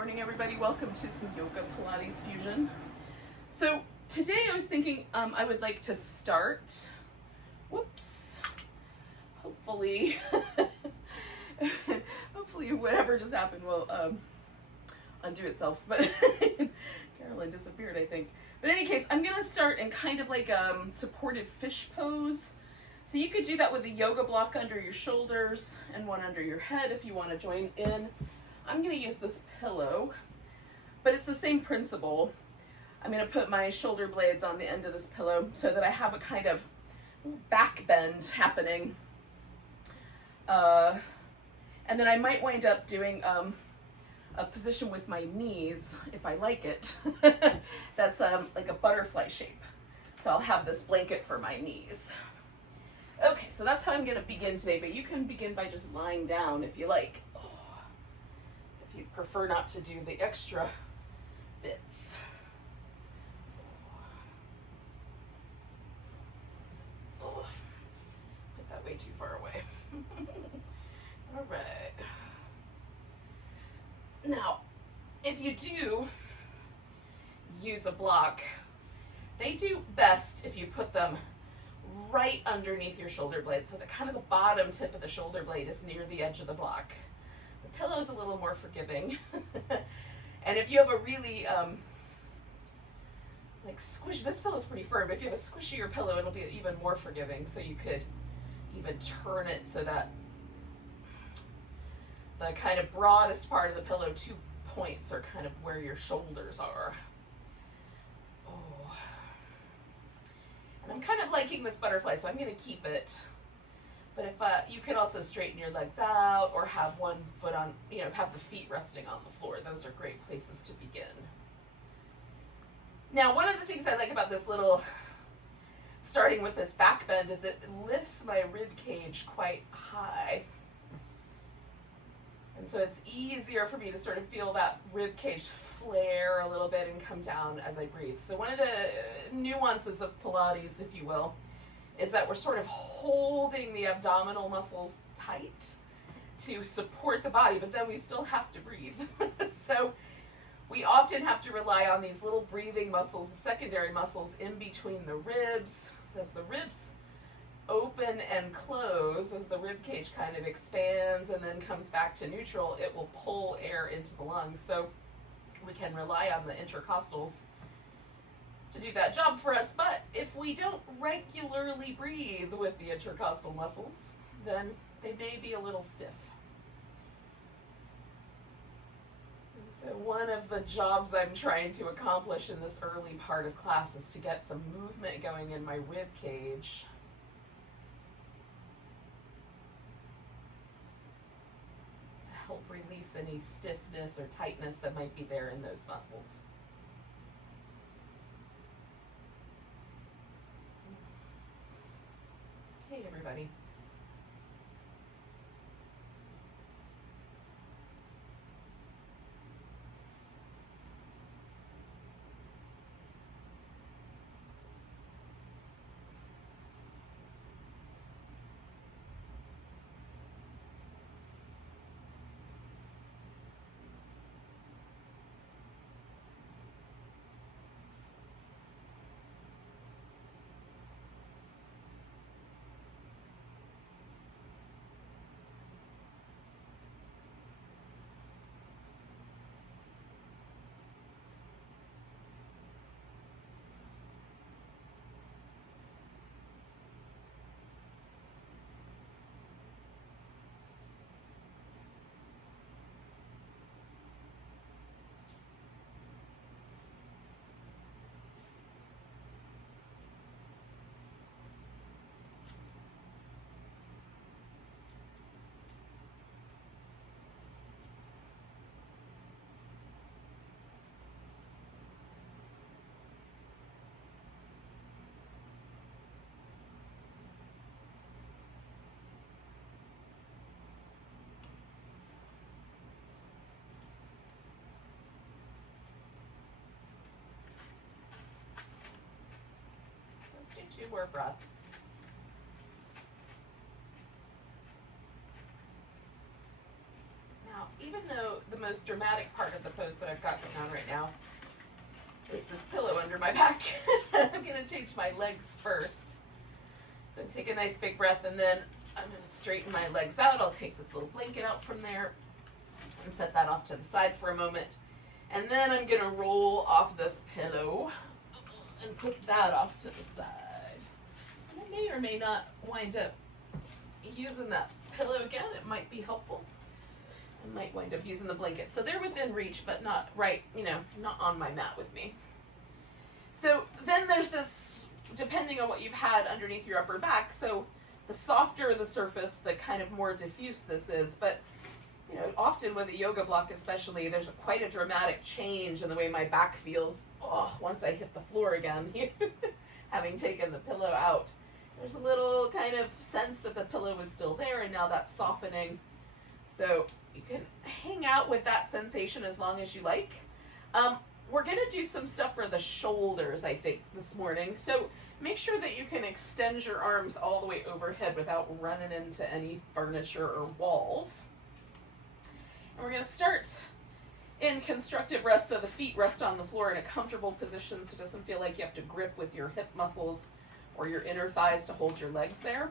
morning, everybody. Welcome to some yoga Pilates fusion. So today I was thinking I would like to start, hopefully, hopefully whatever just happened will undo itself, but Carolyn disappeared, I think. But in any case, I'm gonna start in kind of like a supported fish pose. So you could do that with a yoga block under your shoulders and one under your head if you want to join in. I'm going to use this pillow, but it's the same principle. I'm going to put my shoulder blades on the end of this pillow so that I have a kind of back bend happening. And then I might wind up doing a position with my knees, if I like it, that's like a butterfly shape. So I'll have this blanket for my knees. Okay, so that's how I'm going to begin today, but you can begin by just lying down if you like. If you prefer not to do the extra bits. Oh, put that way too far away. All right. Now, if you do use a block, they do best if you put them right underneath your shoulder blade, so that kind of the bottom tip of the shoulder blade is near the edge of the block. The pillow's a little more forgiving. And if you have a really like squish, this pillow's pretty firm, but if you have a squishier pillow, it'll be even more forgiving. So you could even turn it so that the kind of broadest part of the pillow, 2 points, are kind of where your shoulders are. Oh. And I'm kind of liking this butterfly, so I'm going to keep it. But if you can also straighten your legs out or have one foot on, have the feet resting on the floor. Those are great places to begin. Now, one of the things I like about this little, starting with this back bend, is it lifts my rib cage quite high. And so it's easier for me to sort of feel that rib cage flare a little bit and come down as I breathe. So one of the nuances of Pilates, if you will, is that we're sort of holding the abdominal muscles tight to support the body, but then we still have to breathe. So we often have to rely on these little breathing muscles, the secondary muscles in between the ribs. So as the ribs open and close, as the rib cage kind of expands and then comes back to neutral, it will pull air into the lungs. So we can rely on the intercostals to do that job for us, but if we don't regularly breathe with the intercostal muscles, then they may be a little stiff. And so one of the jobs I'm trying to accomplish in this early part of class is to get some movement going in my rib cage. To help release any stiffness or tightness that might be there in those muscles. Hey, everybody. do 2 more breaths. Now, even though the most dramatic part of the pose that I've got going on right now is this pillow under my back, I'm going to change my legs first. So take a nice big breath, and then I'm going to straighten my legs out. I'll take this little blanket out from there and set that off to the side for a moment. And then I'm going to roll off this pillow and put that off to the side. And I may or may not wind up using that pillow again. It might be helpful. I might wind up using the blanket. So they're within reach, but not right, not on my mat with me. So then there's this, depending on what you've had underneath your upper back, so the softer the surface, the kind of more diffuse this is. But, often with a yoga block especially, there's quite a dramatic change in the way my back feels once I hit the floor again, having taken the pillow out. There's a little kind of sense that the pillow is still there, and now that's softening. So you can hang out with that sensation as long as you like. We're going to do some stuff for the shoulders, I think, this morning. So make sure that you can extend your arms all the way overhead without running into any furniture or walls. And we're going to start in constructive rest, so the feet rest on the floor in a comfortable position so it doesn't feel like you have to grip with your hip muscles or your inner thighs to hold your legs there.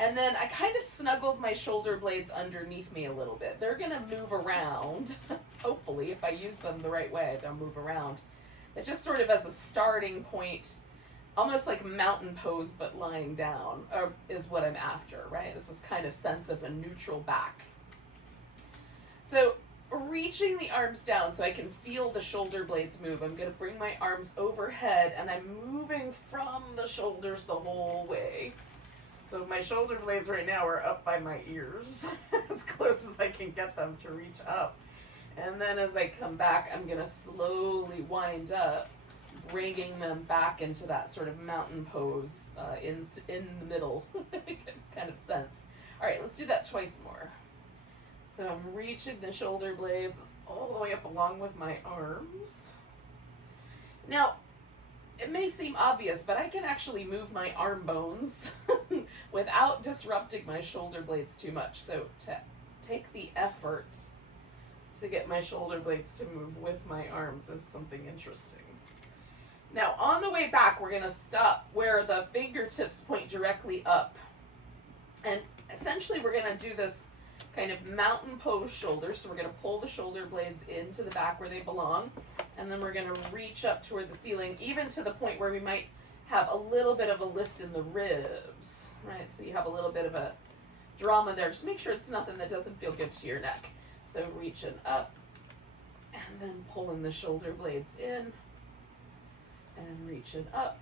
And then I kind of snuggled my shoulder blades underneath me a little bit. They're going to move around. Hopefully, if I use them the right way, they'll move around. But just sort of as a starting point, almost like mountain pose but lying down is what I'm after, right? This is kind of sense of a neutral back. So reaching the arms down so I can feel the shoulder blades move. I'm going to bring my arms overhead, and I'm moving from the shoulders the whole way. So my shoulder blades right now are up by my ears, as close as I can get them to reach up. And then as I come back, I'm going to slowly wind up, bringing them back into that sort of mountain pose in the middle kind of sense. All right, let's do that twice more. So I'm reaching the shoulder blades all the way up along with my arms. Now, it may seem obvious, but I can actually move my arm bones without disrupting my shoulder blades too much. So to take the effort to get my shoulder blades to move with my arms is something interesting. Now, on the way back, we're going to stop where the fingertips point directly up. And essentially, we're going to do this kind of mountain pose shoulder. So we're going to pull the shoulder blades into the back where they belong. And then we're going to reach up toward the ceiling, even to the point where we might have a little bit of a lift in the ribs, right? So you have a little bit of a drama there. Just make sure it's nothing that doesn't feel good to your neck. So reaching up and then pulling the shoulder blades in and reaching up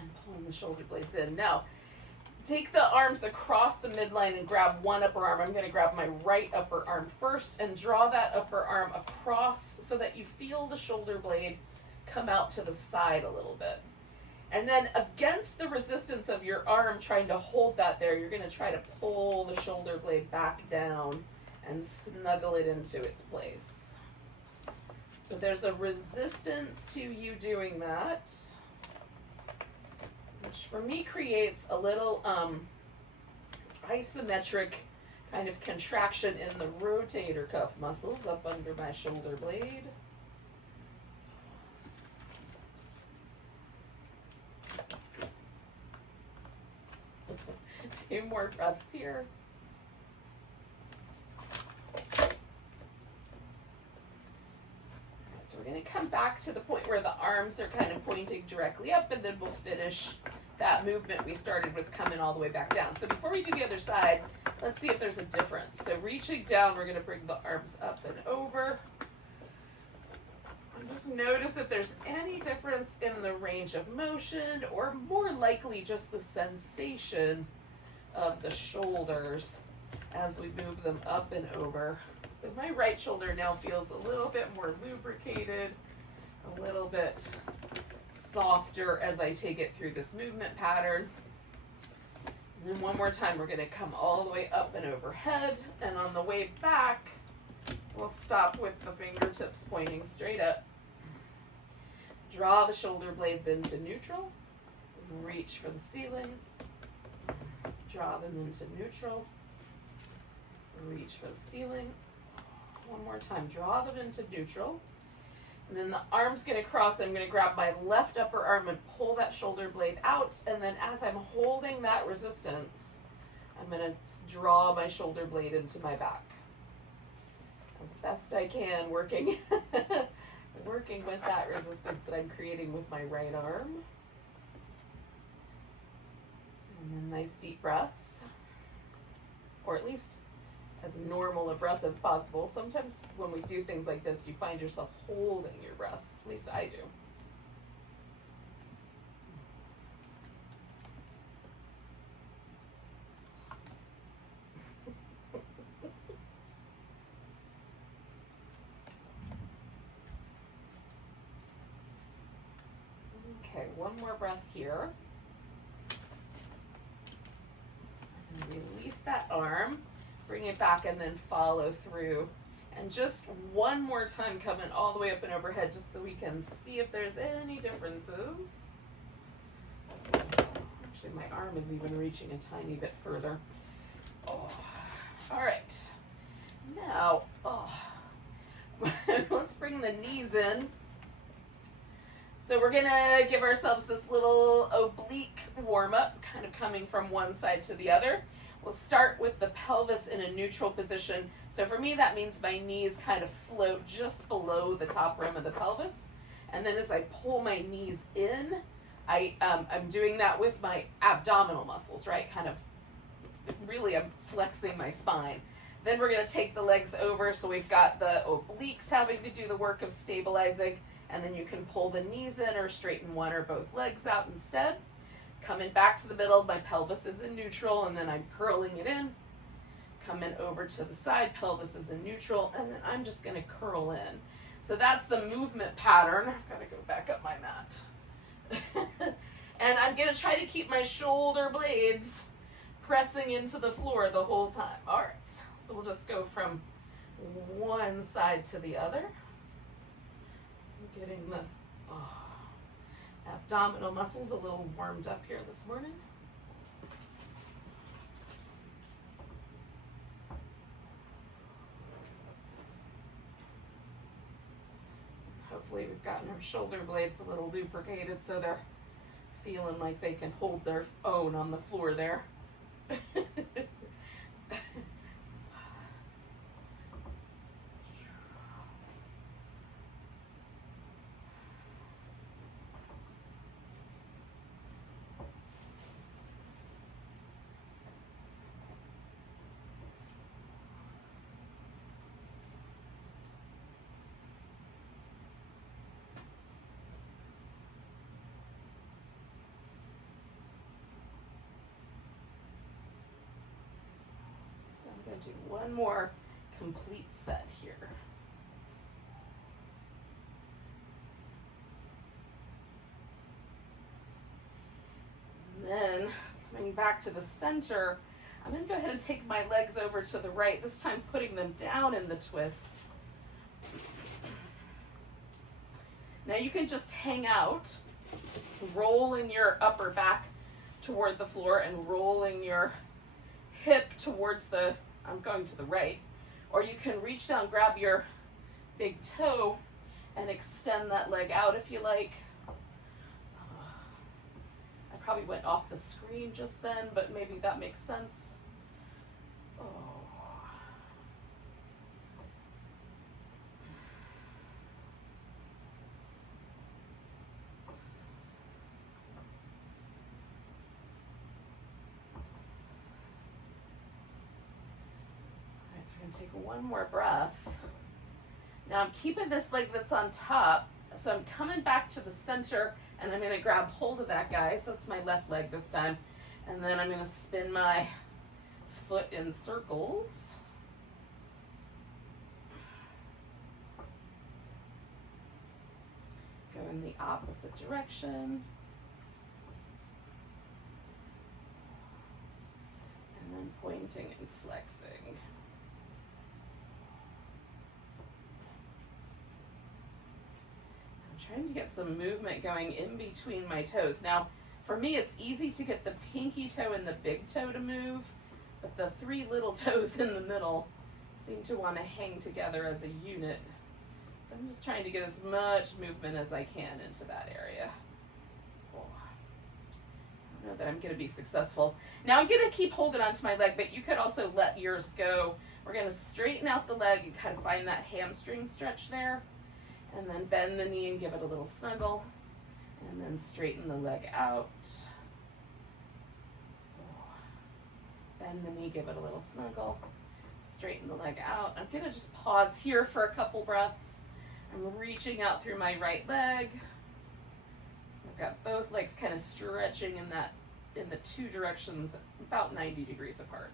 and pulling the shoulder blades in. Now, take the arms across the midline and grab one upper arm. I'm going to grab my right upper arm first and draw that upper arm across so that you feel the shoulder blade come out to the side a little bit. And then against the resistance of your arm trying to hold that there, you're going to try to pull the shoulder blade back down and snuggle it into its place. So there's a resistance to you doing that, which for me creates a little isometric kind of contraction in the rotator cuff muscles up under my shoulder blade. Two more breaths here. So we're going to come back to the point where the arms are kind of pointing directly up, and then we'll finish that movement we started with coming all the way back down. So before we do the other side, let's see if there's a difference. So reaching down, we're going to bring the arms up and over. And just notice if there's any difference in the range of motion, or more likely just the sensation of the shoulders as we move them up and over. So my right shoulder now feels a little bit more lubricated, a little bit softer as I take it through this movement pattern. And then one more time, we're going to come all the way up and overhead. And on the way back, we'll stop with the fingertips pointing straight up. Draw the shoulder blades into neutral. Reach for the ceiling. Draw them into neutral. Reach for the ceiling. One more time, draw them into neutral. And then the arm's gonna cross. I'm gonna grab my left upper arm and pull that shoulder blade out. And then as I'm holding that resistance, I'm gonna draw my shoulder blade into my back. As best I can, working with that resistance that I'm creating with my right arm. And then nice deep breaths. Or at least as normal a breath as possible. Sometimes when we do things like this, you find yourself holding your breath. At least I do. Okay, one more breath here. And release that arm. Bring it back and then follow through. And just one more time, coming all the way up and overhead just so we can see if there's any differences. Actually, my arm is even reaching a tiny bit further. Oh. All right. Now, let's bring the knees in. So we're gonna give ourselves this little oblique warm-up, kind of coming from one side to the other. We'll start with the pelvis in a neutral position. So for me, that means my knees kind of float just below the top rim of the pelvis. And then as I pull my knees in, I'm doing that with my abdominal muscles, right? Kind of, really I'm flexing my spine. Then we're gonna take the legs over. So we've got the obliques having to do the work of stabilizing. And then you can pull the knees in or straighten one or both legs out instead. Coming back to the middle, my pelvis is in neutral, and then I'm curling it in. Coming over to the side, pelvis is in neutral, and then I'm just gonna curl in. So that's the movement pattern. I've gotta go back up my mat. And I'm gonna try to keep my shoulder blades pressing into the floor the whole time. All right, so we'll just go from one side to the other. Getting the abdominal muscles a little warmed up here this morning. Hopefully we've gotten our shoulder blades a little lubricated so they're feeling like they can hold their own on the floor there. I'm going to do one more complete set here. And then coming back to the center, I'm going to go ahead and take my legs over to the right, this time putting them down in the twist. Now you can just hang out, rolling your upper back toward the floor and rolling your hip towards the, I'm going to the right, or you can reach down, grab your big toe and extend that leg out if you like. I probably went off the screen just then, but maybe that makes sense. Take one more breath. Now I'm keeping this leg that's on top, so I'm coming back to the center and I'm going to grab hold of that guy. So that's my left leg this time. And then I'm going to spin my foot in circles. Go in the opposite direction. And then pointing and flexing. Trying to get some movement going in between my toes. Now, for me, it's easy to get the pinky toe and the big toe to move, but the three little toes in the middle seem to want to hang together as a unit. So I'm just trying to get as much movement as I can into that area. Oh, I don't know that I'm going to be successful. Now I'm going to keep holding onto my leg, but you could also let yours go. We're going to straighten out the leg and kind of find that hamstring stretch there. And then bend the knee and give it a little snuggle. And then straighten the leg out. Bend the knee, give it a little snuggle. Straighten the leg out. I'm going to just pause here for a couple breaths. I'm reaching out through my right leg. So I've got both legs kind of stretching in the two directions, about 90 degrees apart.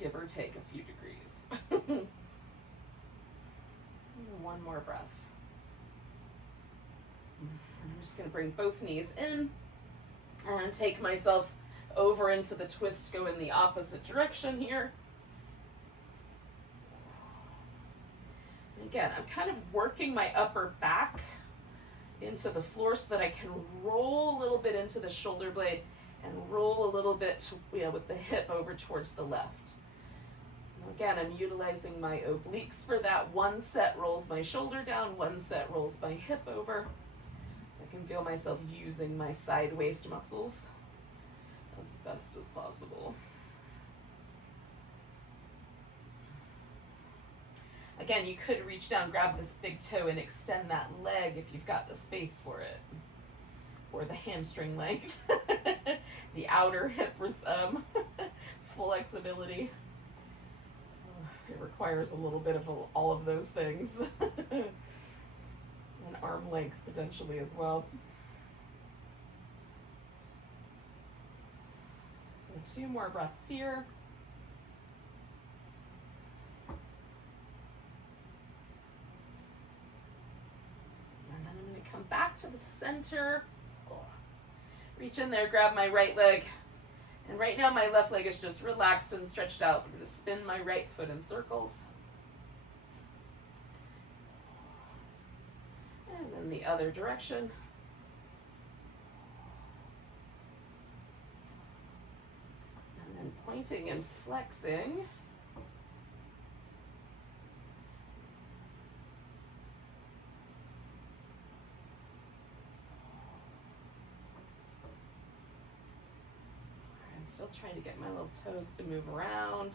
Give or take a few degrees. One more breath. And I'm just going to bring both knees in and take myself over into the twist, go in the opposite direction here. And again, I'm kind of working my upper back into the floor so that I can roll a little bit into the shoulder blade and roll a little bit with the hip over towards the left. So again, I'm utilizing my obliques for that. One set rolls my shoulder down, one set rolls my hip over. So I can feel myself using my side waist muscles as best as possible. Again, you could reach down, grab this big toe and extend that leg if you've got the space for it. Or the hamstring leg. The outer hip flexibility. It requires a little bit of all of those things. And arm length potentially as well. So 2 more breaths here. And then I'm going to come back to the center. Reach in there, grab my right leg. And right now my left leg is just relaxed and stretched out. I'm going to spin my right foot in circles. And then the other direction. And then pointing and flexing. Still trying to get my little toes to move around.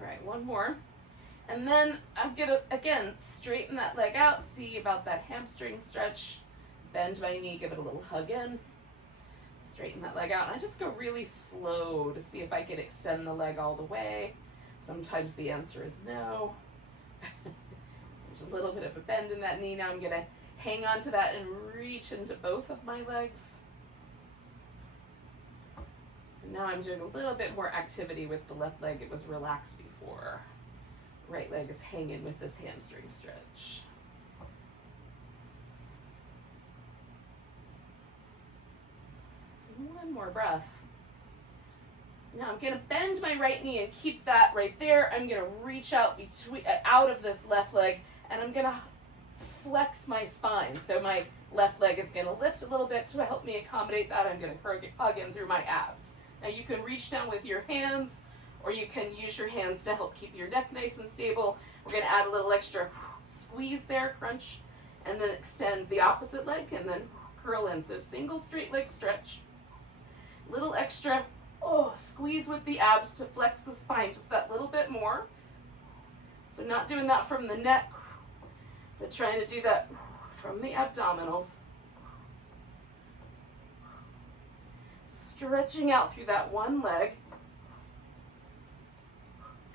All right, one more. And then I'm gonna, again, straighten that leg out, see about that hamstring stretch, bend my knee, give it a little hug in, straighten that leg out. And I just go really slow to see if I can extend the leg all the way. Sometimes the answer is no. There's a little bit of a bend in that knee. Now I'm gonna hang on to that and reach into both of my legs. So now I'm doing a little bit more activity with the left leg. It was relaxed before. Right leg is hanging with this hamstring stretch. One more breath. Now I'm gonna bend my right knee and keep that right there. I'm gonna reach out out of this left leg, and I'm gonna flex my spine. So my left leg is going to lift a little bit to help me accommodate that. I'm going to hug in through my abs. Now you can reach down with your hands, or you can use your hands to help keep your neck nice and stable. We're going to add a little extra squeeze there, crunch, and then extend the opposite leg and then curl in. So single straight leg stretch, little extra squeeze with the abs to flex the spine just that little bit more. So not doing that from the neck, but trying to do that from the abdominals. Stretching out through that one leg.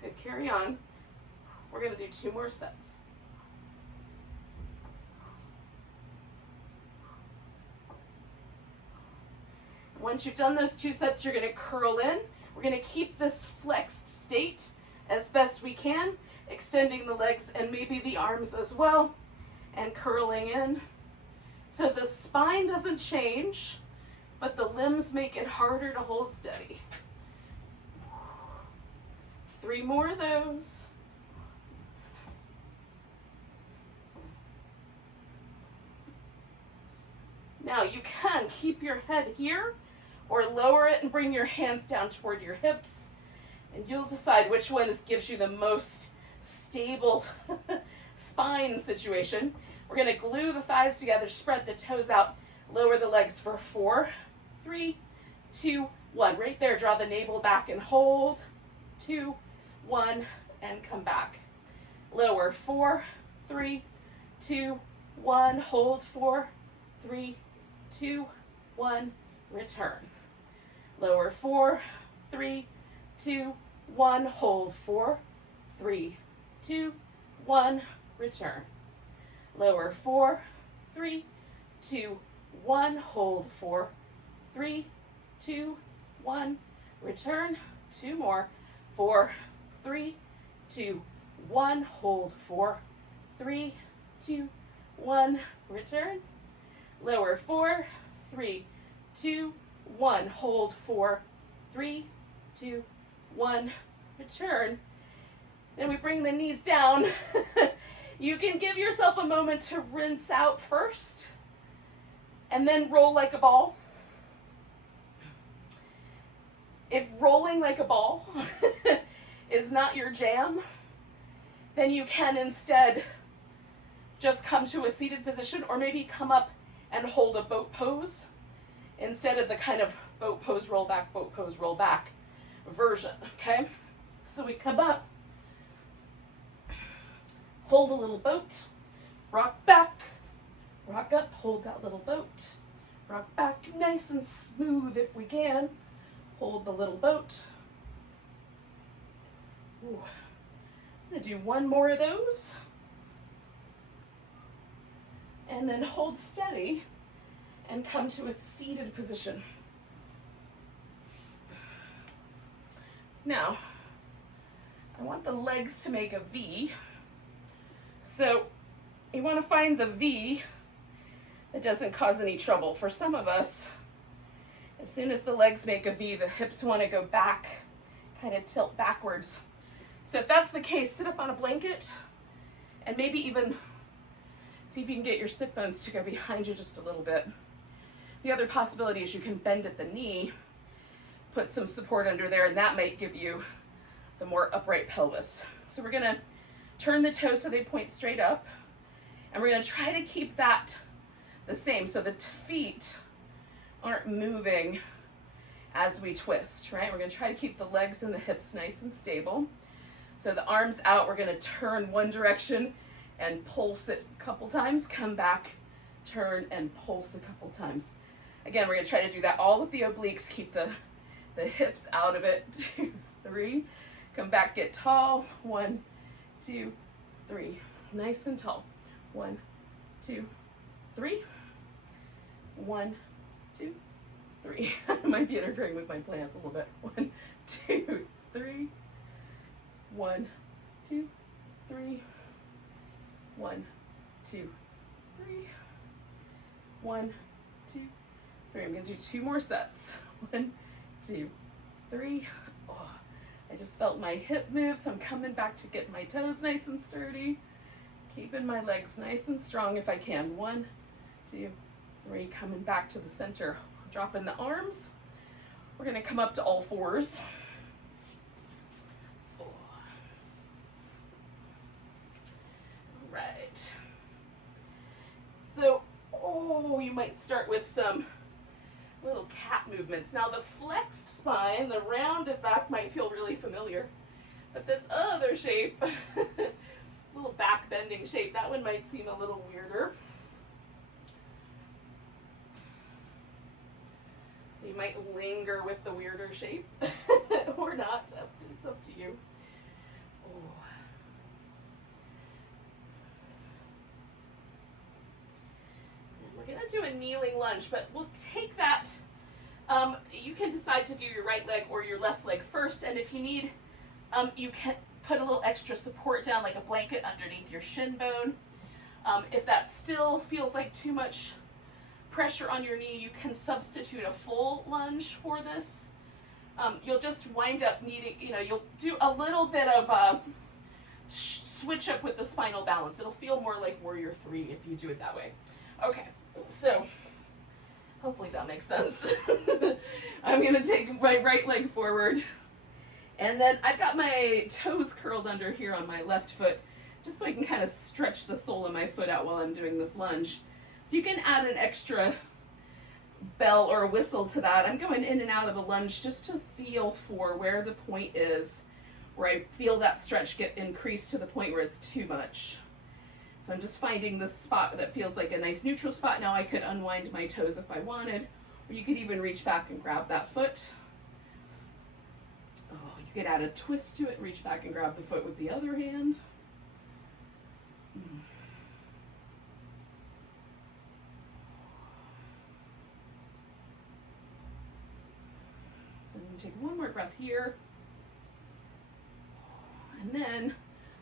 Good, carry on. We're going to do 2 more sets. Once you've done those 2 sets, you're going to curl in. We're going to keep this flexed state as best we can, extending the legs and maybe the arms as well, and curling in. So the spine doesn't change, but the limbs make it harder to hold steady. 3 more of those. Now you keep your head here or lower it and bring your hands down toward your hips. And you'll decide which one gives you the most stable spine situation. We're going to glue the thighs together, spread the toes out, lower the legs for 4, 3, 2, 1. Right there, draw the navel back and hold. 2, 1, and come back. Lower, 4, 3, 2, 1. Hold, 4, 3, 2, 1. Return. Lower, 4, 3, 2, 1. Hold, 4, 3, 2, 1. Return. Lower, 4, 3, 2, 1. Hold, 4, 3, 2, 1. Return. 2 more. 4, 3, 2, 1. Hold, 4, 3, 2, 1. Return. Lower, 4, 3, 2, 1. Hold, 4, 3, 2, 1. Return. Then we bring the knees down. You can give yourself a moment to rinse out first and then roll like a ball. If rolling like a ball is not your jam, then you can instead just come to a seated position or maybe come up and hold a boat pose instead of the kind of boat pose, roll back version, okay? So we come up, hold a little boat, rock back, rock up, hold that little boat, rock back, nice and smooth if we can. Hold the little boat. Ooh. I'm gonna do one more of those. And then hold steady and come to a seated position. Now, I want the legs to make a V. So you want to find the V that doesn't cause any trouble. For some of us, as soon as the legs make a V, the hips want to go back, kind of tilt backwards. So if that's the case, sit up on a blanket and maybe even see if you can get your sit bones to go behind you just a little bit. The other possibility is you can bend at the knee, put some support under there, and that might give you the more upright pelvis. So we're gonna turn the toes so they point straight up, and we're gonna try to keep that the same so the feet aren't moving as we twist, right? We're gonna try to keep the legs and the hips nice and stable. So the arms out, we're gonna turn one direction and pulse it a couple times, come back, turn and pulse a couple times. Again, we're gonna try to do that all with the obliques, keep the hips out of it. 2, 3, come back, get tall. 1, 2, 3, nice and tall. 1, 2, 3, 1, 2, 3. I might be interfering with my plants a little bit. 1, 2, 3, 1, 2, 3, 1, 2, 3, 1, 2, 3. I'm gonna do 2 more sets. 1, 2, 3. Oh, I just felt my hip move, so I'm coming back to get my toes nice and sturdy, keeping my legs nice and strong if I can. 1, 2, 3. Coming back to the center, dropping the arms. We're gonna come up to all fours. Right. So, you might start with some little cat movements. Now the flexed spine, the rounded back might feel really familiar, but this other shape, this little back bending shape, that one might seem a little weirder. So you might linger with the weirder shape or not, it's up to you. We're gonna do a kneeling lunge, but we'll take that. You can decide to do your right leg or your left leg first, and if you need, you can put a little extra support down, like a blanket underneath your shin bone. If that still feels like too much pressure on your knee, you can substitute a full lunge for this. You'll just wind up needing, you'll do a little bit of switch up with the spinal balance. It'll feel more like Warrior 3 if you do it that way. Okay, so Hopefully that makes sense. I'm gonna take my right leg forward, and then I've got my toes curled under here on my left foot, just so I can kind of stretch the sole of my foot out while I'm doing this lunge. So you can add an extra bell or a whistle to that. I'm going in and out of a lunge just to feel for where the point is, where I feel that stretch get increased to the point where it's too much. So I'm just finding the spot that feels like a nice neutral spot. Now I could unwind my toes if I wanted, or you could even reach back and grab that foot. Oh, you could add a twist to it, reach back and grab the foot with the other hand. So I'm going to take one more breath here. And then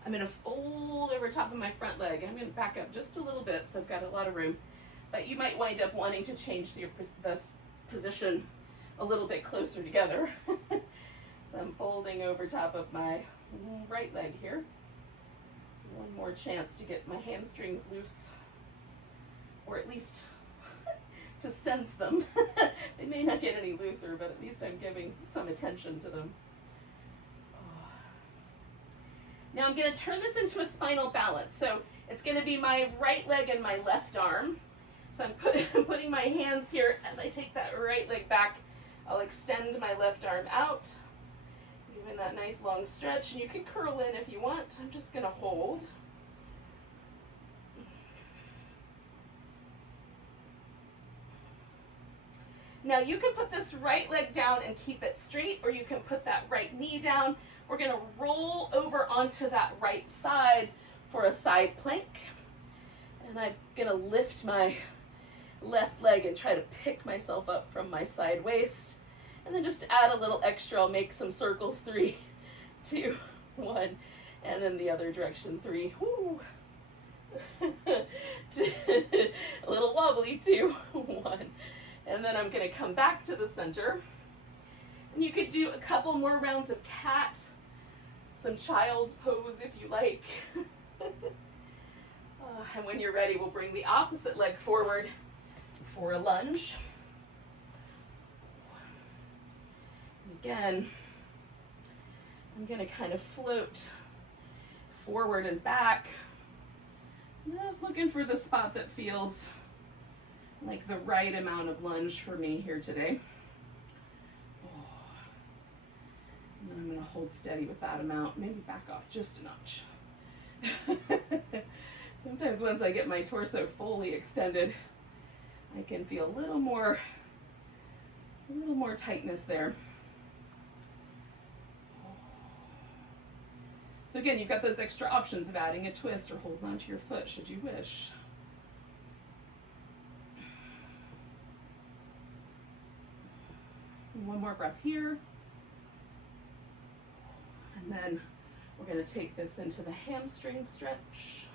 I'm going to fold over top of my front leg. I'm going to back up just a little bit so I've got a lot of room. But you might wind up wanting to change the position a little bit closer together. So I'm folding over top of my right leg here. One more chance to get my hamstrings loose, or at least to sense them. They may not get any looser, but at least I'm giving some attention to them. Now I'm going to turn this into a spinal balance. So it's going to be my right leg and my left arm. So I'm putting my hands here as I take that right leg back. I'll extend my left arm out, giving that nice long stretch. And you can curl in if you want. I'm just going to hold. Now you can put this right leg down and keep it straight, or you can put that right knee down. We're going to roll over onto that right side for a side plank. And I'm going to lift my left leg and try to pick myself up from my side waist. And then just add a little extra. I'll make some circles. 3, 2, 1. And then the other direction. 3. Woo. A little wobbly. 2, 1. And then I'm going to come back to the center. And you could do a couple more rounds of cat, some child's pose if you like. And when you're ready, we'll bring the opposite leg forward for a lunge. And again, I'm going to kind of float forward and back. I'm just looking for the spot that feels like the right amount of lunge for me here today. And then I'm going to hold steady with that amount, maybe back off just a notch. Sometimes once I get my torso fully extended, I can feel a little more tightness there. So again, you've got those extra options of adding a twist or holding onto your foot should you wish. One more breath here. And then we're going to take this into the hamstring stretch.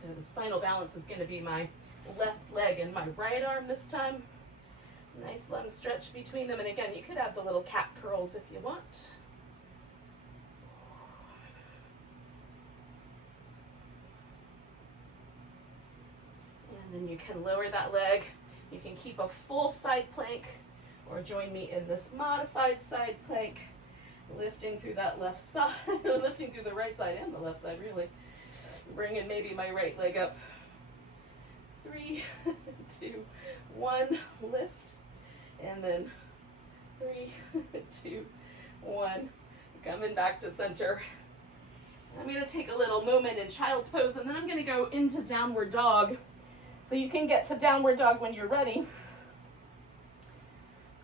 So the spinal balance is going to be my left leg and my right arm this time. Nice long stretch between them. And again, you could add the little cat curls if you want. And then you can lower that leg. You can keep a full side plank or join me in this modified side plank, lifting through that left side, lifting through the right side and the left side really. Bringing maybe my right leg up. 3, 2, 1, lift. And then 3, 2, 1, coming back to center. I'm going to take a little moment in child's pose, and then I'm going to go into downward dog. So you can get to downward dog when you're ready.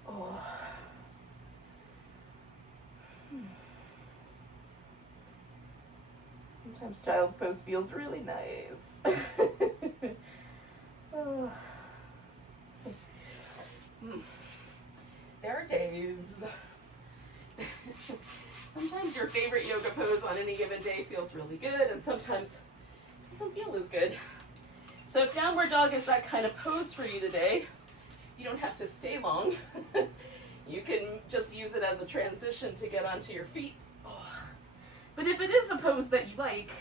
Oh. Sometimes child's pose feels really nice. Oh. There are days. Sometimes your favorite yoga pose on any given day feels really good, and sometimes it doesn't feel as good. So if downward dog is that kind of pose for you today, you don't have to stay long. You can just use it as a transition to get onto your feet. But if it is a pose that you like,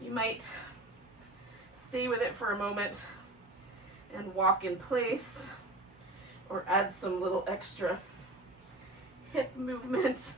you might stay with it for a moment and walk in place, or add some little extra hip movement.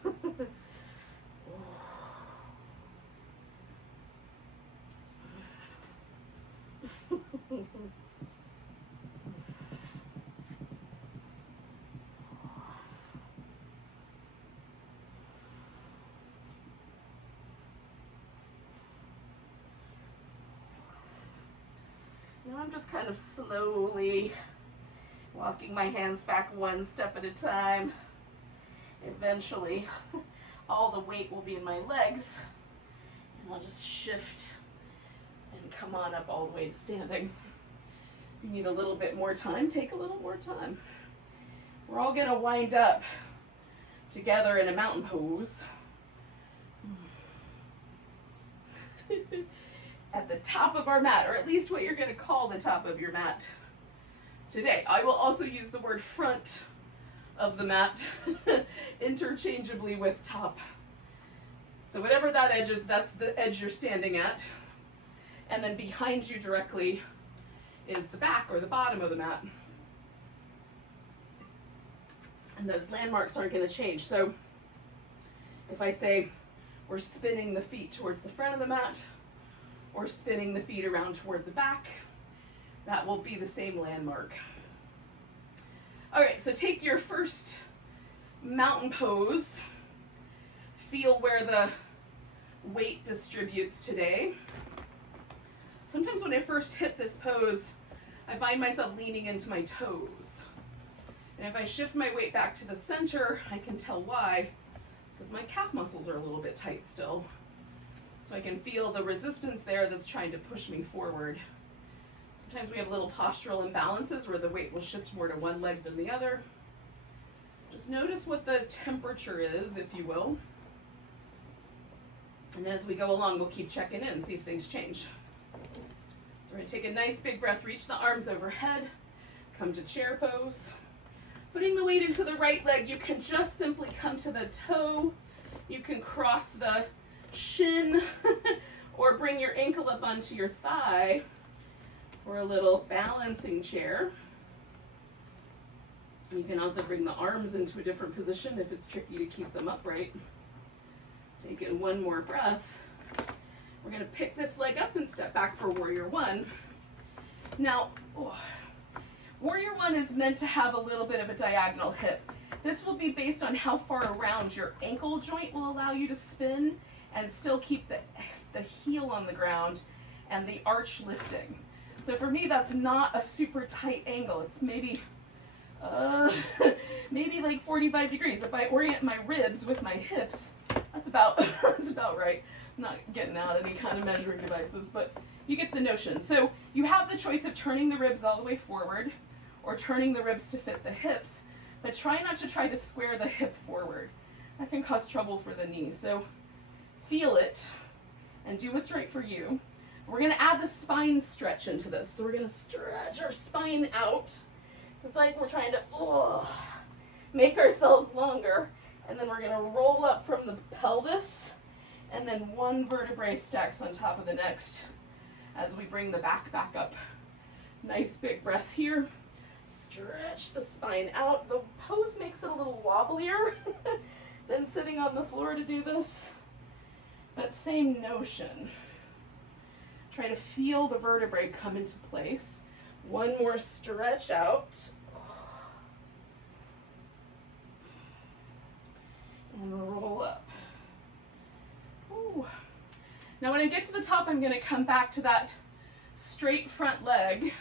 Now I'm just kind of slowly walking my hands back one step at a time. Eventually, all the weight will be in my legs, and I'll just shift and come on up all the way to standing. If you need a little bit more time, take a little more time. We're all gonna wind up together in a mountain pose. At the top of our mat, or at least what you're gonna call the top of your mat today. I will also use the word front of the mat interchangeably with top. So whatever that edge is, that's the edge you're standing at. And then behind you directly is the back or the bottom of the mat. And those landmarks aren't going to change. So if I say we're spinning the feet towards the front of the mat, or spinning the feet around toward the back, that will be the same landmark. All right, so take your first mountain pose. Feel where the weight distributes today. Sometimes when I first hit this pose, I find myself leaning into my toes. And if I shift my weight back to the center, I can tell why. It's because my calf muscles are a little bit tight still. So I can feel the resistance there that's trying to push me forward. Sometimes we have little postural imbalances where the weight will shift more to one leg than the other. Just notice what the temperature is, if you will. And as we go along, we'll keep checking in and see if things change. So we're gonna take a nice big breath, reach the arms overhead, come to chair pose. Putting the weight into the right leg, you can just simply come to the toe. You can cross the shin or bring your ankle up onto your thigh for a little balancing chair. You can also bring the arms into a different position if it's tricky to keep them upright. Take in one more breath. We're going to pick this leg up and step back for Warrior One. Now, Warrior One is meant to have a little bit of a diagonal hip. This will be based on how far around your ankle joint will allow you to spin and still keep the heel on the ground and the arch lifting. So for me, that's not a super tight angle. It's maybe like 45 degrees. If I orient my ribs with my hips, that's about right. I'm not getting out any kind of measuring devices, but you get the notion. So you have the choice of turning the ribs all the way forward or turning the ribs to fit the hips, but try not to try to square the hip forward. That can cause trouble for the knee. So feel it and do what's right for you. We're gonna add the spine stretch into this. So we're gonna stretch our spine out. So it's like we're trying to make ourselves longer. And then we're gonna roll up from the pelvis, and then one vertebrae stacks on top of the next as we bring the back up. Nice big breath here. Stretch the spine out. The pose makes it a little wobblier than sitting on the floor to do this. But same notion. Try to feel the vertebrae come into place. One more stretch out. And roll up. Ooh. Now when I get to the top, I'm gonna come back to that straight front leg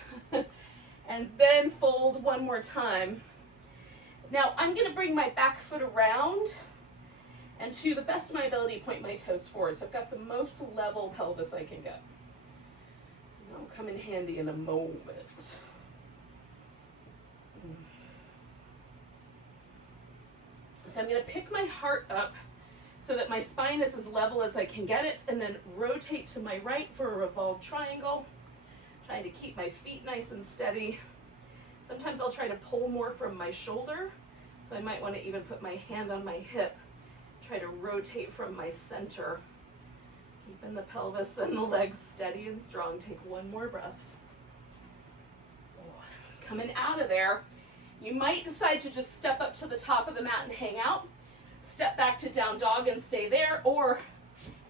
and then fold one more time. Now I'm gonna bring my back foot around and to the best of my ability, point my toes forward. So I've got the most level pelvis I can get. That'll come in handy in a moment. So I'm gonna pick my heart up so that my spine is as level as I can get it, and then rotate to my right for a revolved triangle, trying to keep my feet nice and steady. Sometimes I'll try to pull more from my shoulder, so I might want to even put my hand on my hip, try to rotate from my center, keeping the pelvis and the legs steady and strong. Take one more breath. Coming out of there, you might decide to just step up to the top of the mat and hang out, step back to down dog and stay there, or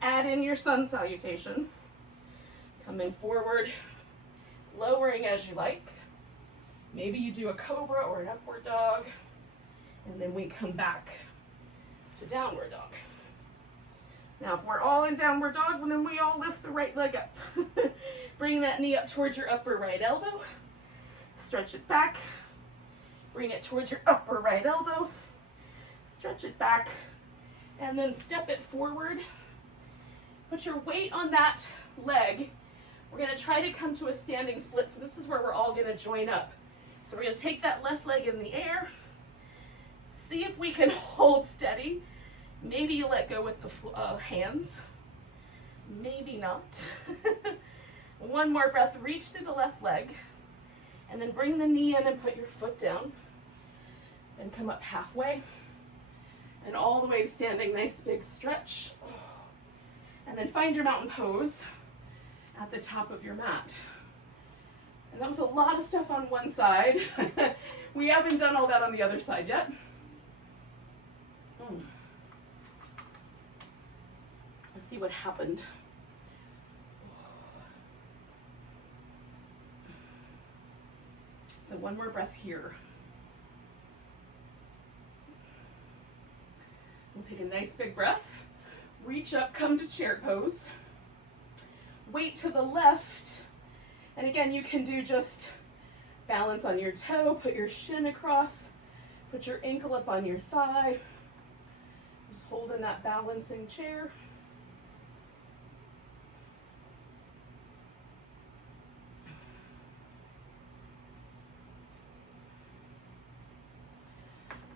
add in your sun salutation. Coming forward, lowering as you like. Maybe you do a cobra or an upward dog, and then we come back to downward dog. Now, if we're all in downward dog, then we all lift the right leg up. Bring that knee up towards your upper right elbow. Stretch it back. Bring it towards your upper right elbow. Stretch it back. And then step it forward. Put your weight on that leg. We're going to try to come to a standing split. So this is where we're all going to join up. So we're going to take that left leg in the air. See if we can hold steady. Maybe you let go with the hands. Maybe not. One more breath. Reach through the left leg. And then bring the knee in and put your foot down. And come up halfway. And all the way to standing. Nice big stretch. And then find your mountain pose at the top of your mat. And that was a lot of stuff on one side. We haven't done all that on the other side yet. Let's see what happened. So one more breath here. We'll take a nice big breath. Reach up, come to chair pose. Weight to the left. And again, you can do just balance on your toe, put your shin across, put your ankle up on your thigh. Just holding that balancing chair.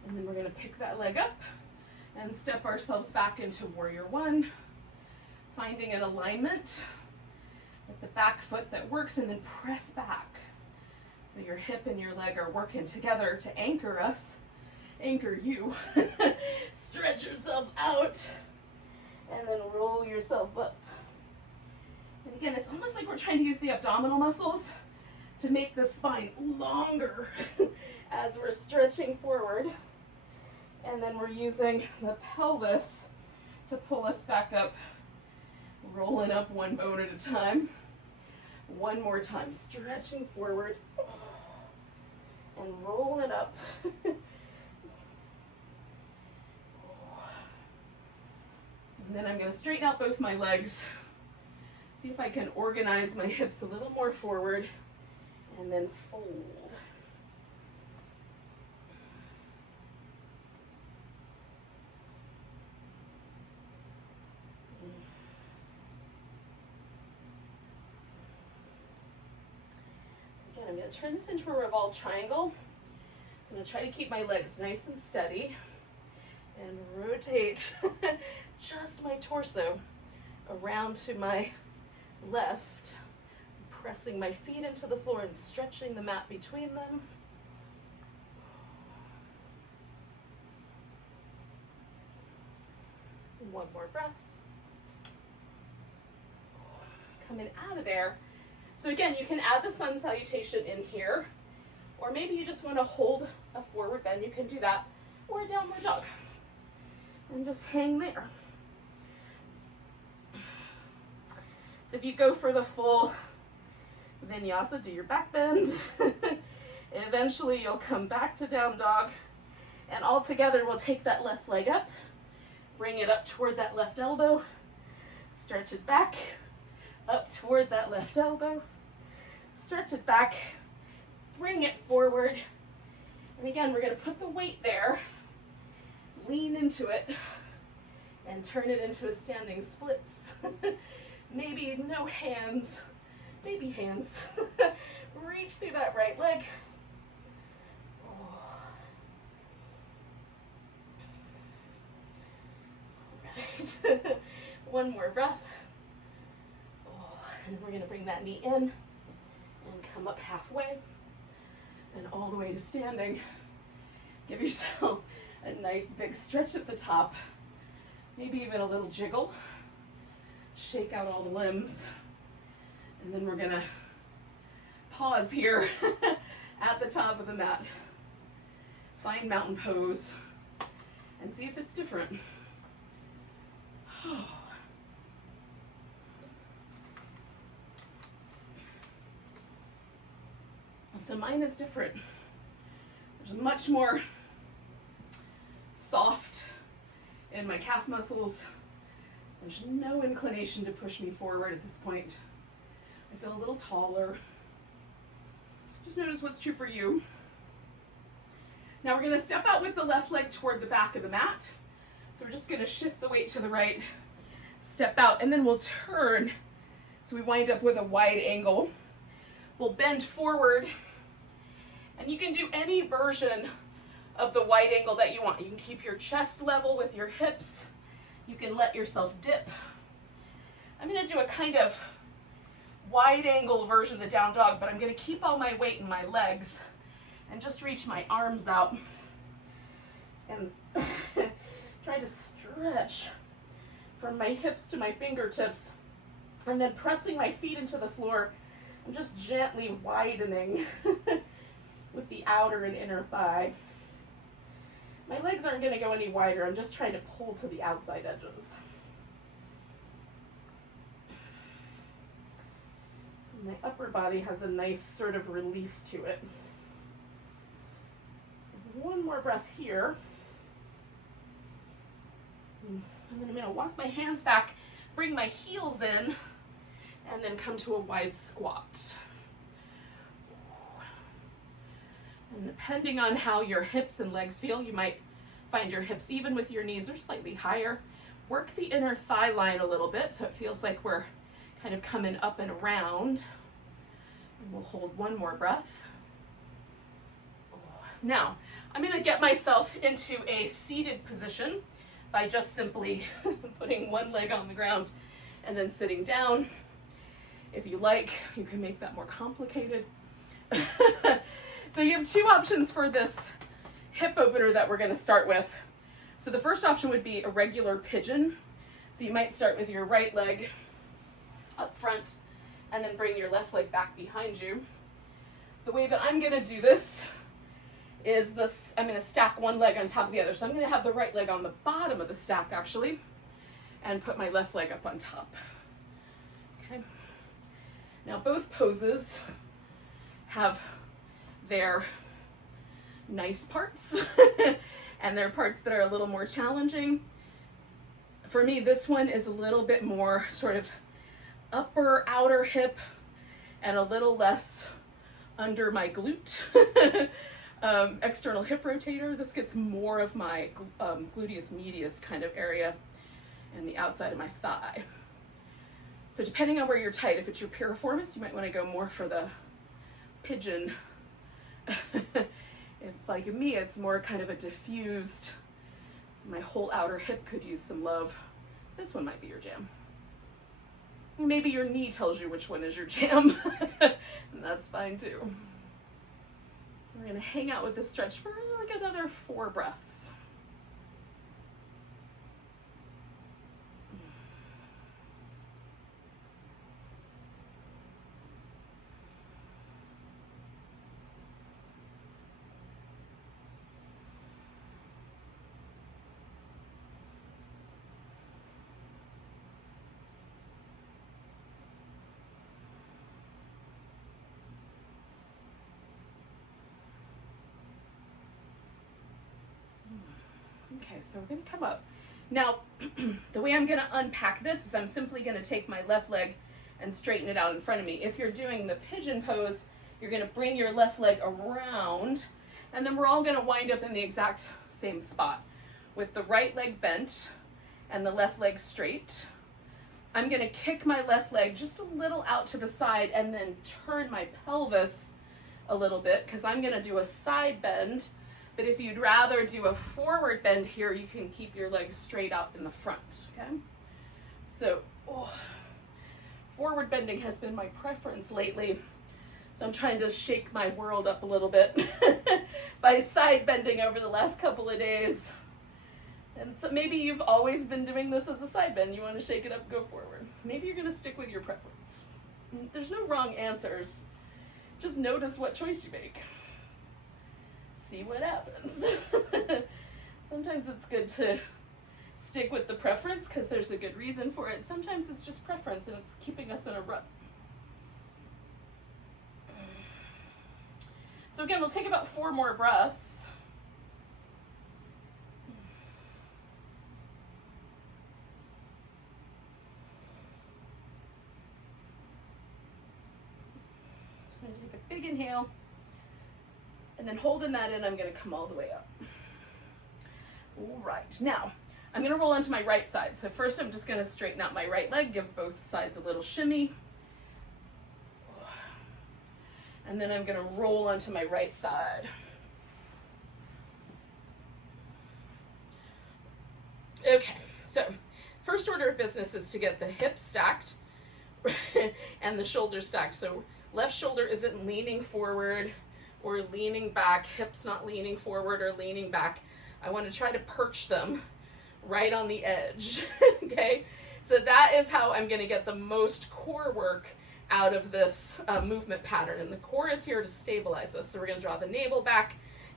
And then we're going to pick that leg up and step ourselves back into warrior one, finding an alignment with the back foot that works, and then press back. So your hip and your leg are working together to anchor us, anchor you. Stretch yourself out and then roll yourself up. And again, it's almost like we're trying to use the abdominal muscles to make the spine longer as we're stretching forward. And then we're using the pelvis to pull us back up, rolling up one bone at a time. One more time, stretching forward and roll it up. And then I'm going to straighten out both my legs. See if I can organize my hips a little more forward and then fold. I'm going to turn this into a revolved triangle. So I'm going to try to keep my legs nice and steady and rotate just my torso around to my left, pressing my feet into the floor and stretching the mat between them. One more breath. Coming out of there. So again, you can add the sun salutation in here, or maybe you just want to hold a forward bend. You can do that, or a downward dog, and just hang there. So if you go for the full vinyasa, do your back bend. Eventually you'll come back to down dog, and all together we'll take that left leg up, bring it up toward that left elbow, stretch it back, up toward that left elbow, stretch it back, bring it forward, and again, we're going to put the weight there, lean into it, and turn it into a standing splits. Maybe no hands, maybe hands. Reach through that right leg. One more breath. Oh, and then we're going to bring that knee in and come up halfway and all the way to standing. Give yourself a nice big stretch at the top, maybe even a little jiggle. Shake out all the limbs. And then we're going to pause here at the top of the mat. Find mountain pose and see if it's different. So mine is different. There's much more soft in my calf muscles. There's no inclination to push me forward at this point. I feel a little taller. Just notice what's true for you. Now we're going to step out with the left leg toward the back of the mat. So we're just going to shift the weight to the right, step out, and then we'll turn so we wind up with a wide angle. We'll bend forward, and you can do any version of the wide angle that you want. You can keep your chest level with your hips. You can let yourself dip. I'm going to do a kind of wide angle version of the down dog, but I'm going to keep all my weight in my legs and just reach my arms out and try to stretch from my hips to my fingertips, and then pressing my feet into the floor. I'm just gently widening with the outer and inner thigh. My legs aren't going to go any wider. I'm just trying to pull to the outside edges. My upper body has a nice sort of release to it. One more breath here. And then I'm going to walk my hands back, bring my heels in, and then come to a wide squat. And depending on how your hips and legs feel, you might find your hips even with your knees or slightly higher. Work the inner thigh line a little bit so it feels like we're kind of coming up and around. And we'll hold one more breath. Now, I'm going to get myself into a seated position by just simply putting one leg on the ground and then sitting down. If you like, you can make that more complicated. So you have two options for this hip opener that we're going to start with. So the first option would be a regular pigeon. So you might start with your right leg up front and then bring your left leg back behind you. The way that I'm going to do this is this, I'm going to stack one leg on top of the other. So I'm going to have the right leg on the bottom of the stack actually, and put my left leg up on top. Okay. Now both poses have their nice parts and their parts that are a little more challenging. For me, this one is a little bit more sort of upper outer hip and a little less under my glute. External hip rotator. This gets more of my gluteus medius kind of area and the outside of my thigh. So depending on where you're tight, if it's your piriformis, you might want to go more for the pigeon. If like me, it's more kind of a diffused, my whole outer hip could use some love. This one might be your jam. Maybe your knee tells you which one is your jam. And that's fine too. We're going to hang out with this stretch for like another 4 breaths. Okay, so we're going to come up. Now, the way I'm going to unpack this is I'm simply going to take my left leg and straighten it out in front of me. If you're doing the pigeon pose, you're going to bring your left leg around, and then we're all going to wind up in the exact same spot with the right leg bent and the left leg straight. I'm going to kick my left leg just a little out to the side and then turn my pelvis a little bit because I'm going to do a side bend. But if you'd rather do a forward bend here, you can keep your legs straight out in the front, okay? So forward bending has been my preference lately. So I'm trying to shake my world up a little bit by side bending over the last couple of days. And so maybe you've always been doing this as a side bend. You want to shake it up, go forward. Maybe you're going to stick with your preference. There's no wrong answers. Just notice what choice you make. See what happens. Sometimes it's good to stick with the preference because there's a good reason for it. Sometimes it's just preference and it's keeping us in a rut. So again, we'll take about 4 more breaths. So I'm going to take a big inhale, and then holding that in, I'm going to come all the way up. All right, now I'm going to roll onto my right side. So first I'm just going to straighten out my right leg, give both sides a little shimmy. And then I'm going to roll onto my right side. Okay, so first order of business is to get the hips stacked and the shoulders stacked. So left shoulder isn't leaning forward or leaning back, hips not leaning forward or leaning back. I want to try to perch them right on the edge, okay? So that is how I'm going to get the most core work out of this movement pattern. And the core is here to stabilize us. So we're going to draw the navel back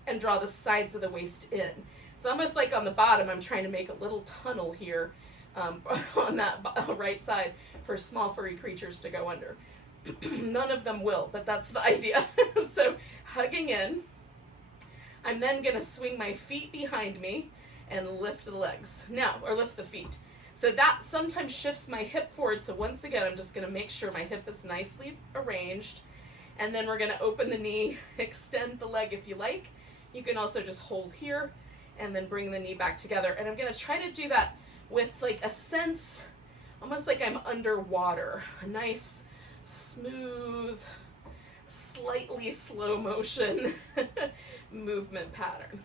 and draw the sides of the waist in. It's almost like on the bottom, I'm trying to make a little tunnel here on that right side for small furry creatures to go under. None of them will, but that's the idea. So hugging in. I'm then going to swing my feet behind me and lift the legs. Now, or lift the feet. So that sometimes shifts my hip forward. So once again, I'm just going to make sure my hip is nicely arranged. And then we're going to open the knee, extend the leg if you like. You can also just hold here and then bring the knee back together. And I'm going to try to do that with like a sense, almost like I'm underwater. A nice, smooth, slightly slow motion movement pattern.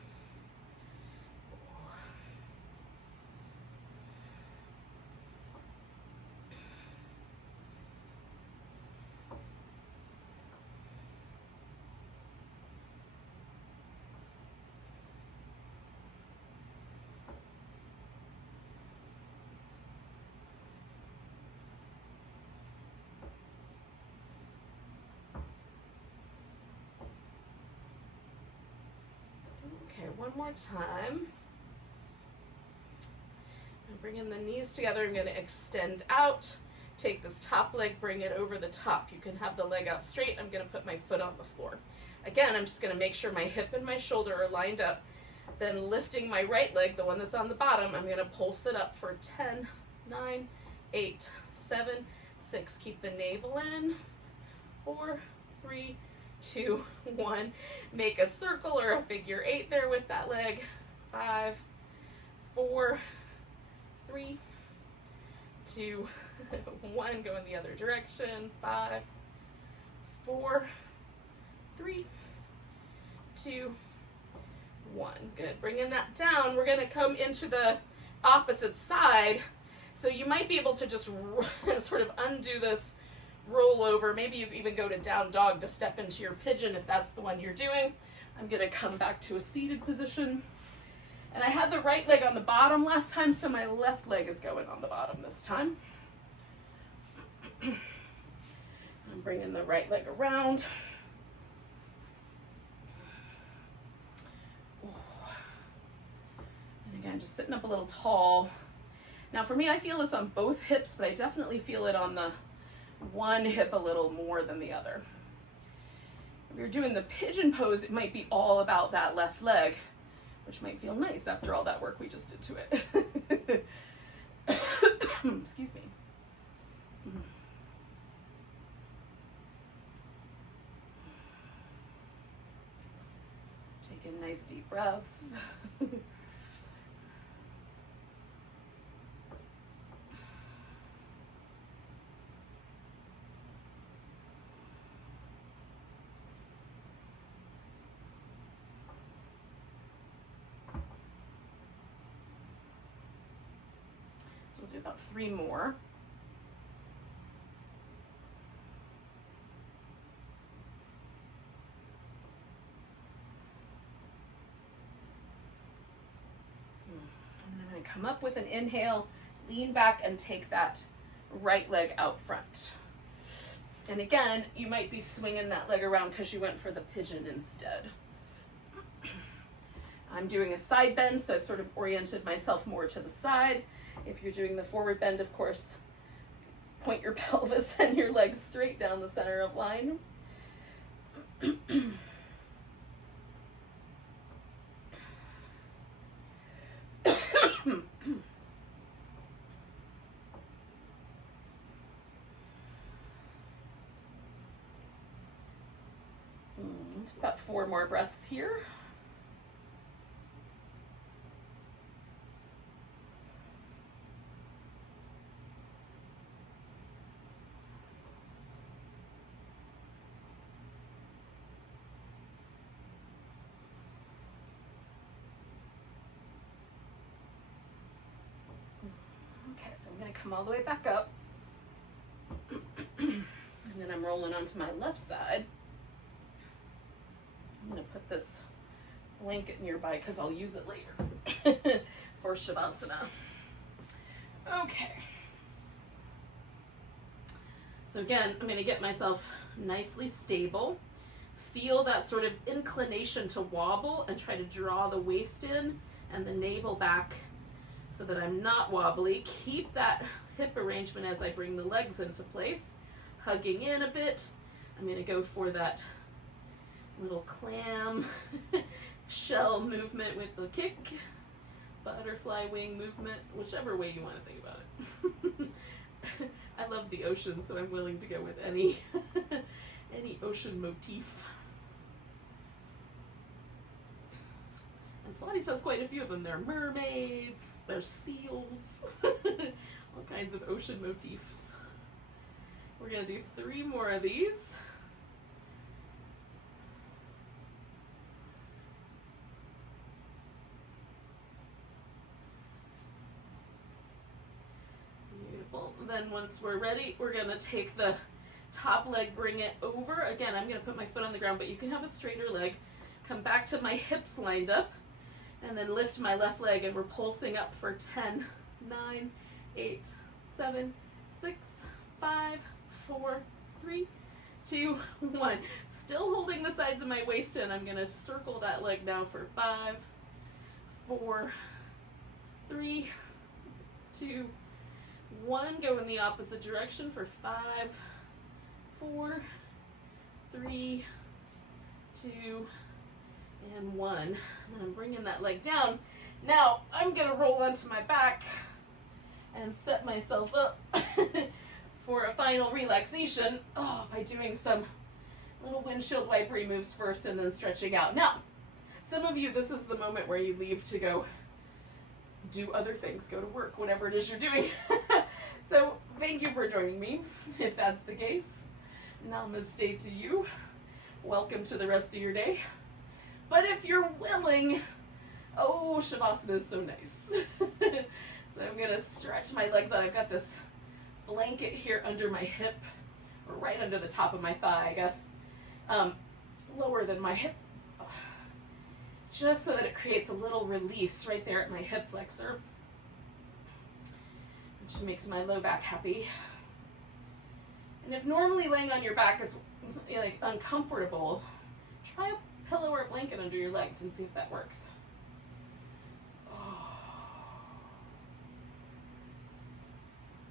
Okay, one more time. I'm bringing the knees together. I'm going to extend out. Take this top leg, bring it over the top. You can have the leg out straight. I'm going to put my foot on the floor. Again, I'm just going to make sure my hip and my shoulder are lined up. Then lifting my right leg, the one that's on the bottom, I'm going to pulse it up for 10, 9, 8, 7, 6. Keep the navel in. 4, 3, 2, 1. Make a circle or a figure 8 there with that leg. 5, 4, 3, 2, 1. Go in the other direction. 5, 4, 3, 2, 1. Good. Bringing that down, we're going to come into the opposite side. So you might be able to just sort of undo this, roll over. Maybe you even go to down dog to step into your pigeon if that's the one you're doing. I'm going to come back to a seated position. And I had the right leg on the bottom last time, so my left leg is going on the bottom this time. I'm bringing the right leg around. And again, just sitting up a little tall. Now for me, I feel this on both hips, but I definitely feel it on the one hip a little more than the other. If you're doing the pigeon pose, it might be all about that left leg, which might feel nice after all that work we just did to it. Excuse me. Taking nice deep breaths. So we'll do about 3 more. come up with an inhale, lean back and take that right leg out front. And again, you might be swinging that leg around because you went for the pigeon instead. I'm doing a side bend, so I've sort of oriented myself more to the side. If you're doing the forward bend, of course, point your pelvis and your legs straight down the center of line. About 4 more breaths here. Okay, so I'm going to come all the way back up. And then I'm rolling onto my left side. I'm going to put this blanket nearby because I'll use it later for Shavasana. Okay. So again, I'm going to get myself nicely stable. Feel that sort of inclination to wobble and try to draw the waist in and the navel back so that I'm not wobbly. Keep that hip arrangement as I bring the legs into place, hugging in a bit. I'm going to go for that little clam shell movement with the kick, butterfly wing movement, whichever way you want to think about it. I love the ocean, so I'm willing to go with any any ocean motif. And Pilates has quite a few of them. There are mermaids, there's seals, all kinds of ocean motifs. We're going to do 3 more of these. Then once we're ready, we're going to take the top leg, bring it over. Again, I'm going to put my foot on the ground, but you can have a straighter leg. Come back to my hips lined up, and then lift my left leg, and we're pulsing up for 10, 9, 8, 7, 6, 5, 4, 3, 2, 1. Still holding the sides of my waist in. I'm going to circle that leg now for 5, 4, 3, 2, 1. Go in the opposite direction for 5, 4, 3, 2, and 1. And I'm bringing that leg down. Now I'm going to roll onto my back and set myself up for a final relaxation by doing some little windshield wiper moves first and then stretching out. Now, some of you, this is the moment where you leave to go do other things, go to work, whatever it is you're doing. So thank you for joining me, if that's the case. Namaste to you. Welcome to the rest of your day. But if you're willing, oh, Shavasana is so nice. So I'm going to stretch my legs out. I've got this blanket here under my hip, or right under the top of my thigh, I guess, lower than my hip, just so that it creates a little release right there at my hip flexor, which makes my low back happy. And if normally laying on your back is like uncomfortable, try a pillow or a blanket under your legs and see if that works.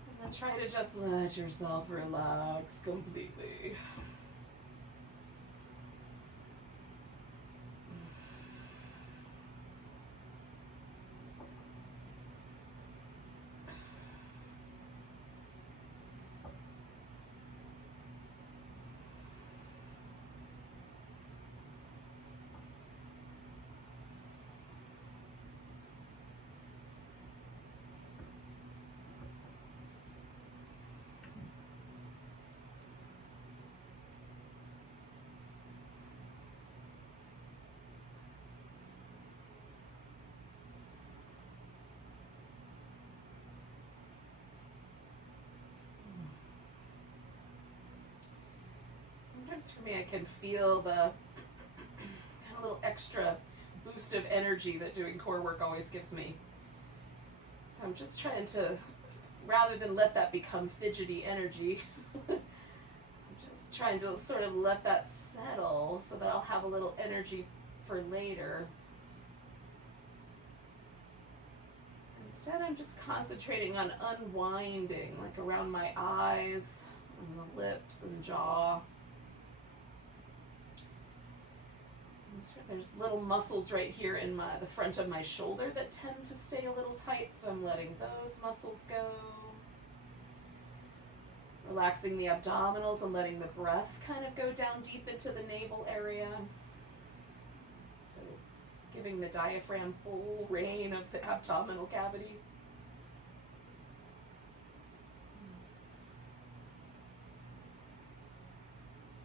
And then try to just let yourself relax completely. Sometimes for me, I can feel the kind of little extra boost of energy that doing core work always gives me. So I'm just trying to, rather than let that become fidgety energy, I'm just trying to sort of let that settle so that I'll have a little energy for later. Instead, I'm just concentrating on unwinding, like around my eyes and the lips and jaw. There's little muscles right here in the front of my shoulder that tend to stay a little tight, so I'm letting those muscles go. Relaxing the abdominals and letting the breath kind of go down deep into the navel area. So giving the diaphragm full reign of the abdominal cavity.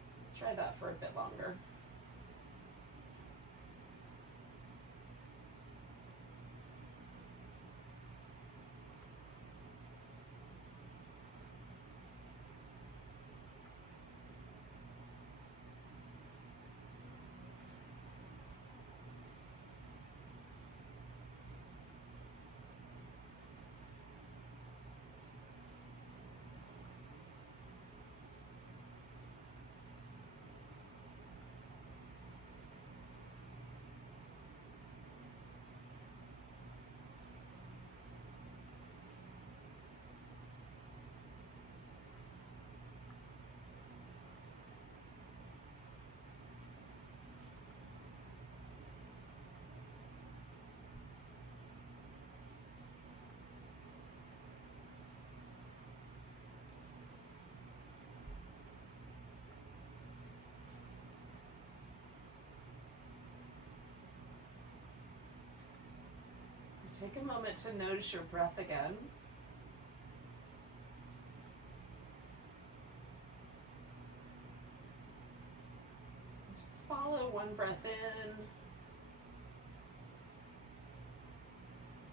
So try that for a bit longer. Take a moment to notice your breath again. Just follow one breath in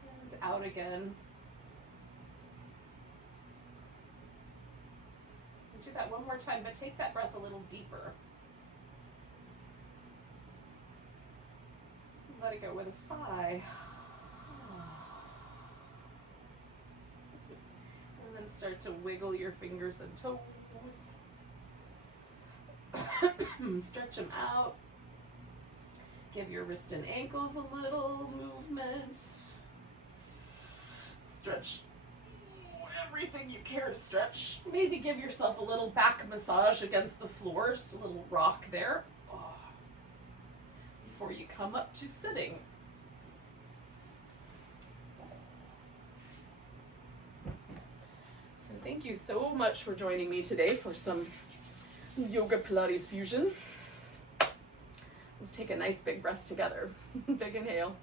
and out again. Do that one more time, but take that breath a little deeper. Let it go with a sigh. And then start to wiggle your fingers and toes. Stretch them out. Give your wrist and ankles a little movement. Stretch everything you care to stretch. Maybe give yourself a little back massage against the floor, just a little rock there. Before you come up to sitting. So thank you so much for joining me today for some yoga Pilates fusion. Let's take a nice big breath together. Big inhale.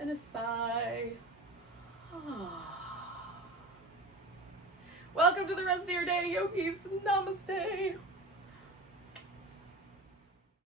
And a sigh. Welcome to the rest of your day, yogis. Namaste.